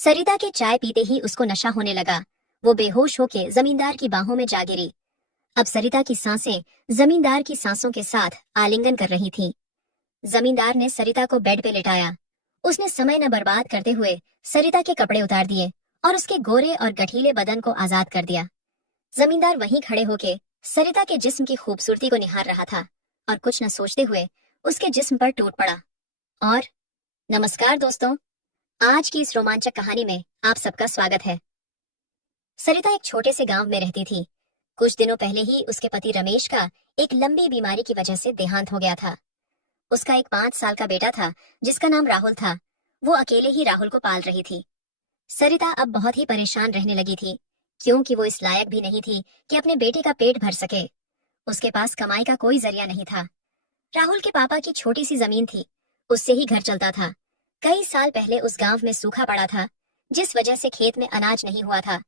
सरिता के चाय पीते ही उसको नशा होने लगा। वो बेहोश होके जमींदार की बाहों में जा गिरी। अब सरिता की सांसें जमींदार की सांसों के साथ आलिंगन कर रही थीं। जमींदार ने सरिता को बेड पे लिटाया। उसने समय न बर्बाद करते हुए सरिता के कपड़े उतार दिए और उसके गोरे और गठीले बदन को आजाद कर दिया। जमींदार वहीं खड़े होके सरिता के जिस्म की खूबसूरती को निहार रहा था और कुछ न सोचते हुए उसके जिस्म पर टूट पड़ा। और नमस्कार दोस्तों, आज की इस रोमांचक कहानी में आप सबका स्वागत है। सरिता एक छोटे से गांव में रहती थी। कुछ दिनों पहले ही उसके पति रमेश का एक लंबी बीमारी की वजह से देहांत हो गया था। उसका एक 5 साल का बेटा था जिसका नाम राहुल था। वो अकेले ही राहुल को पाल रही थी। सरिता अब बहुत ही परेशान रहने लगी थी, क्योंकि वो इस लायक भी नहीं थी कि अपने बेटे का पेट भर सके। उसके पास कमाई का कोई जरिया नहीं था। राहुल के पापा की छोटी सी जमीन थी, उससे ही घर चलता था। कई साल पहले उस गांव में सूखा पड़ा था, जिस वजह से खेत में अनाज नहीं हुआ था।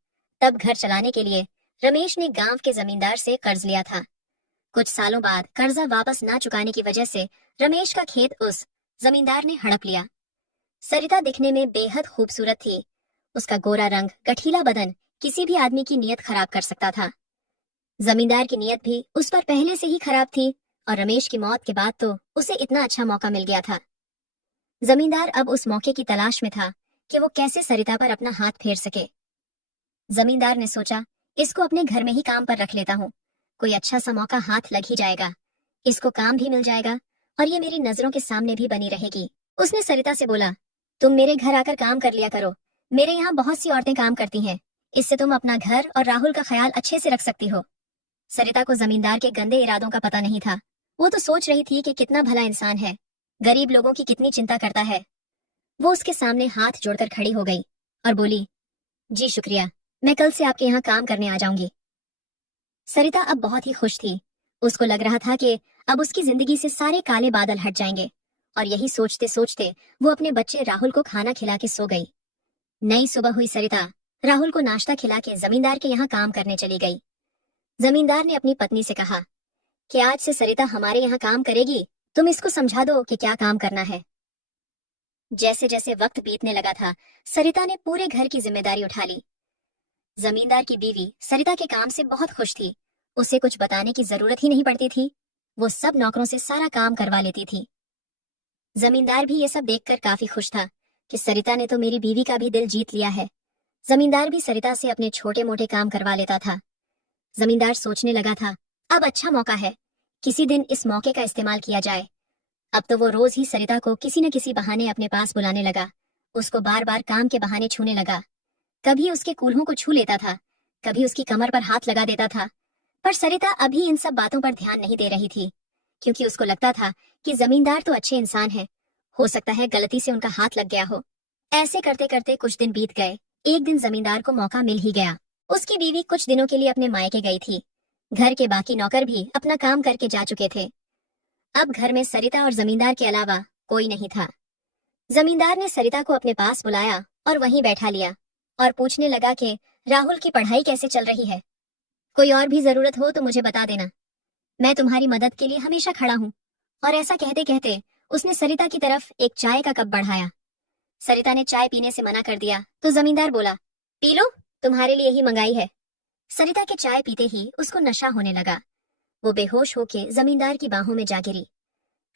तब घर चलाने के लिए रमेश ने गांव के जमींदार से कर्ज लिया था। कुछ सालों बाद कर्जा वापस ना चुकाने की वजह से रमेश का खेत उस जमींदार ने हड़प लिया। सरिता दिखने में बेहद खूबसूरत थी। उसका गोरा रंग, गठीला बदन किसी भी आदमी की नीयत खराब कर सकता था। जमींदार की नीयत भी उस पर पहले से ही खराब थी और रमेश की मौत के बाद तो उसे इतना अच्छा मौका मिल गया था। जमींदार अब उस मौके की तलाश में था कि वो कैसे सरिता पर अपना हाथ फेर सके। जमींदार ने सोचा, इसको अपने घर में ही काम पर रख लेता हूँ। कोई अच्छा सा मौका हाथ लग ही जाएगा। इसको काम भी मिल जाएगा और ये मेरी नजरों के सामने भी बनी रहेगी। उसने सरिता से बोला, तुम मेरे घर आकर काम कर लिया करो। मेरे यहाँ बहुत सी औरतें काम करती हैं। इससे तुम अपना घर और राहुल का ख्याल अच्छे से रख सकती हो। सरिता को जमींदार के गंदे इरादों का पता नहीं था। वो तो सोच रही थी कि कितना भला इंसान है, गरीब लोगों की कितनी चिंता करता है। वो उसके सामने हाथ जोड़कर खड़ी हो गई और बोली, जी शुक्रिया, मैं कल से आपके यहाँ काम करने आ जाऊंगी। सरिता अब बहुत ही खुश थी। उसको लग रहा था कि अब उसकी जिंदगी से सारे काले बादल हट जाएंगे। और यही सोचते सोचते वो अपने बच्चे राहुल को खाना खिला के सो गई। नई सुबह हुई सरिता राहुल को नाश्ता खिला के जमींदार के यहाँ काम करने चली गई। जमींदार ने अपनी पत्नी से कहा कि आज से सरिता हमारे यहाँ काम करेगी। तुम इसको समझा दो कि क्या काम करना है। जैसे जैसे वक्त बीतने लगा था, सरिता ने पूरे घर की जिम्मेदारी उठा ली। जमींदार की बीवी सरिता के काम से बहुत खुश थी। उसे कुछ बताने की जरूरत ही नहीं पड़ती थी। वो सब नौकरों से सारा काम करवा लेती थी। जमींदार भी ये सब देखकर काफी खुश था कि सरिता ने तो मेरी बीवी का भी दिल जीत लिया है। जमींदार भी सरिता से अपने छोटे मोटे काम करवा लेता था। जमींदार सोचने लगा था, अब अच्छा मौका है, किसी दिन इस मौके का इस्तेमाल किया जाए। अब तो वो रोज ही सरिता को किसी न किसी बहाने अपने पास बुलाने लगा। उसको बार बार काम के बहाने छूने लगा। कभी उसके कूल्हों को छू लेता था, कभी उसकी कमर पर हाथ लगा देता था। पर सरिता अभी इन सब बातों पर ध्यान नहीं दे रही थी, क्योंकि उसको लगता था कि जमींदार तो अच्छे इंसान है, हो सकता है गलती से उनका हाथ लग गया हो। ऐसे करते करते कुछ दिन बीत गए। एक दिन जमींदार को मौका मिल ही गया। उसकी बीवी कुछ दिनों के लिए अपने मायके गई थी। घर के बाकी नौकर भी अपना काम करके जा चुके थे। अब घर में सरिता और जमींदार के अलावा कोई नहीं था। जमींदार ने सरिता को अपने पास बुलाया और वहीं बैठा लिया और पूछने लगा कि राहुल की पढ़ाई कैसे चल रही है। कोई और भी जरूरत हो तो मुझे बता देना, मैं तुम्हारी मदद के लिए हमेशा खड़ा हूँ। और ऐसा कहते कहते उसने सरिता की तरफ एक चाय का कप बढ़ाया। सरिता ने चाय पीने से मना कर दिया तो जमींदार बोला, पी लो, तुम्हारे लिए ही मंगाई है। सरिता के चाय पीते ही उसको नशा होने लगा। वो बेहोश होके जमींदार की बाहों में जा गिरी।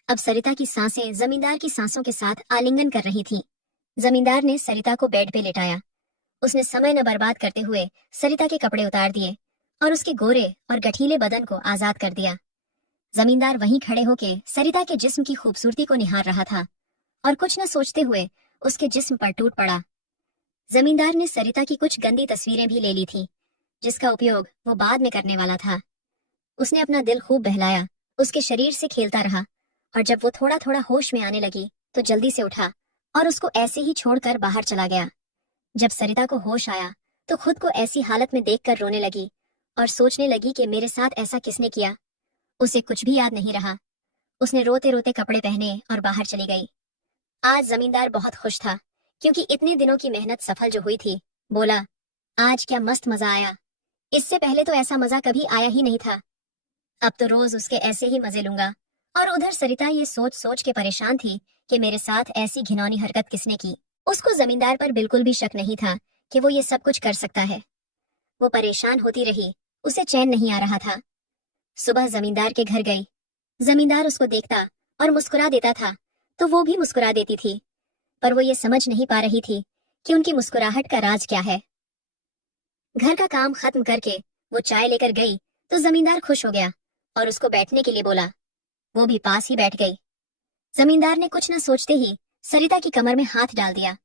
अब सरिता की सांसें जमींदार की सांसों के साथ आलिंगन कर रही थीं। जमींदार ने सरिता को बेड पे लिटाया। उसने समय न बर्बाद करते हुए सरिता के कपड़े उतार दिए और उसके गोरे और गठीले बदन को आजाद कर दिया। जमींदार वहीं खड़े होके सरिता के जिस्म की खूबसूरती को निहार रहा था और कुछ न सोचते हुए उसके जिस्म पर टूट पड़ा। जमींदार ने सरिता की कुछ गंदी तस्वीरें भी ले ली थी, जिसका उपयोग वो बाद में करने वाला था। उसने अपना दिल खूब बहलाया, उसके शरीर से खेलता रहा और जब वो थोड़ा थोड़ा होश में आने लगी तो जल्दी से उठा और उसको ऐसे ही छोड़कर बाहर चला गया। जब सरिता को होश आया तो खुद को ऐसी हालत में देखकर रोने लगी और सोचने लगी कि मेरे साथ ऐसा किसने किया। उसे कुछ भी याद नहीं रहा। उसने रोते रोते कपड़े पहने और बाहर चली गई। आज जमींदार बहुत खुश था, क्योंकि इतने दिनों की मेहनत सफल जो हुई थी। बोला, आज क्या मस्त मजा आया, इससे पहले तो ऐसा मजा कभी आया ही नहीं था। अब तो रोज उसके ऐसे ही मजे लूंगा। और उधर सरिता ये सोच सोच के परेशान थी कि मेरे साथ ऐसी घिनौनी हरकत किसने की। उसको जमींदार पर बिल्कुल भी शक नहीं था कि वो ये सब कुछ कर सकता है। वो परेशान होती रही, उसे चैन नहीं आ रहा था। सुबह जमींदार के घर गई। जमींदार उसको देखता और मुस्कुरा देता था तो वो भी मुस्कुरा देती थी, पर वो ये समझ नहीं पा रही थी कि उनकी मुस्कुराहट का राज क्या है। घर का काम खत्म करके वो चाय लेकर गई तो जमींदार खुश हो गया और उसको बैठने के लिए बोला। वो भी पास ही बैठ गई। जमींदार ने कुछ न सोचते ही सरिता की कमर में हाथ डाल दिया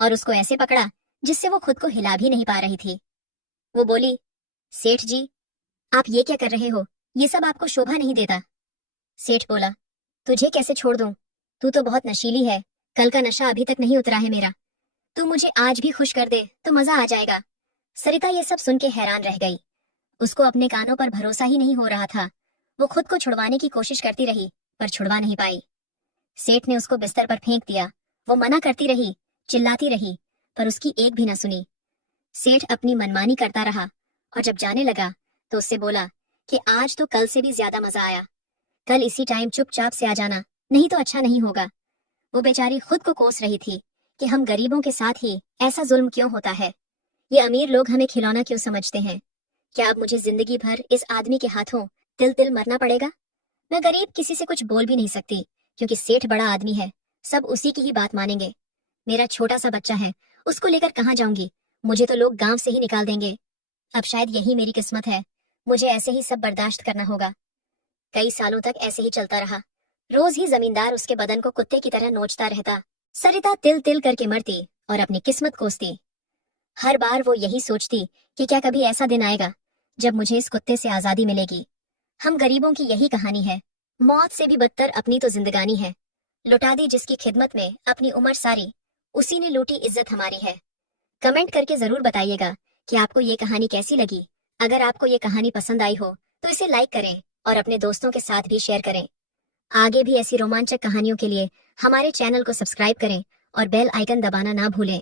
और उसको ऐसे पकड़ा जिससे वो खुद को हिला भी नहीं पा रही थी। वो बोली, सेठ जी, आप ये क्या कर रहे हो? ये सब आपको शोभा नहीं देता। सेठ बोला, तुझे कैसे छोड़ दूं? तू तो बहुत नशीली है, कल का नशा अभी तक नहीं उतरा है मेरा। तू मुझे आज भी खुश कर दे तो मजा आ जाएगा। सरिता ये सब सुन के हैरान रह गई। उसको अपने कानों पर भरोसा ही नहीं हो रहा था। वो खुद को छुड़वाने की कोशिश करती रही पर छुड़वा नहीं पाई। सेठ ने उसको बिस्तर पर फेंक दिया। वो मना करती रही, चिल्लाती रही, पर उसकी एक भी न सुनी। सेठ अपनी मनमानी करता रहा और जब जाने लगा तो उससे बोला कि आज तो कल से भी ज्यादा मजा आया। कल इसी टाइम चुपचाप से आ जाना, नहीं तो अच्छा नहीं होगा। वो बेचारी खुद को कोस रही थी कि हम गरीबों के साथ ही ऐसा जुल्म क्यों होता है। ये अमीर लोग हमें खिलौना क्यों समझते हैं? क्या अब मुझे जिंदगी भर इस आदमी के हाथों तिल तिल मरना पड़ेगा? मैं गरीब किसी से कुछ बोल भी नहीं सकती क्योंकि सेठ बड़ा आदमी है, सब उसी की ही बात मानेंगे। मेरा छोटा सा बच्चा है, उसको लेकर कहाँ जाऊंगी? मुझे तो लोग गांव से ही निकाल देंगे। अब शायद यही मेरी किस्मत है, मुझे ऐसे ही सब बर्दाश्त करना होगा। कई सालों तक ऐसे ही चलता रहा। रोज ही जमींदार उसके बदन को कुत्ते की तरह नोचता रहता। सरिता तिल तिल करके मरती और अपनी किस्मत कोसती। हर बार वो यही सोचती कि क्या कभी ऐसा दिन आएगा जब मुझे इस कुत्ते से आजादी मिलेगी। हम गरीबों की यही कहानी है। मौत से भी बदतर अपनी तो जिंदगानी है। लुटा दी जिसकी खिदमत में अपनी उम्र सारी, उसी ने लूटी इज्जत हमारी है। कमेंट करके जरूर बताइएगा कि आपको ये कहानी कैसी लगी। अगर आपको ये कहानी पसंद आई हो तो इसे लाइक करें और अपने दोस्तों के साथ भी शेयर करें। आगे भी ऐसी रोमांचक कहानियों के लिए हमारे चैनल को सब्सक्राइब करें और बेल आइकन दबाना ना भूलें।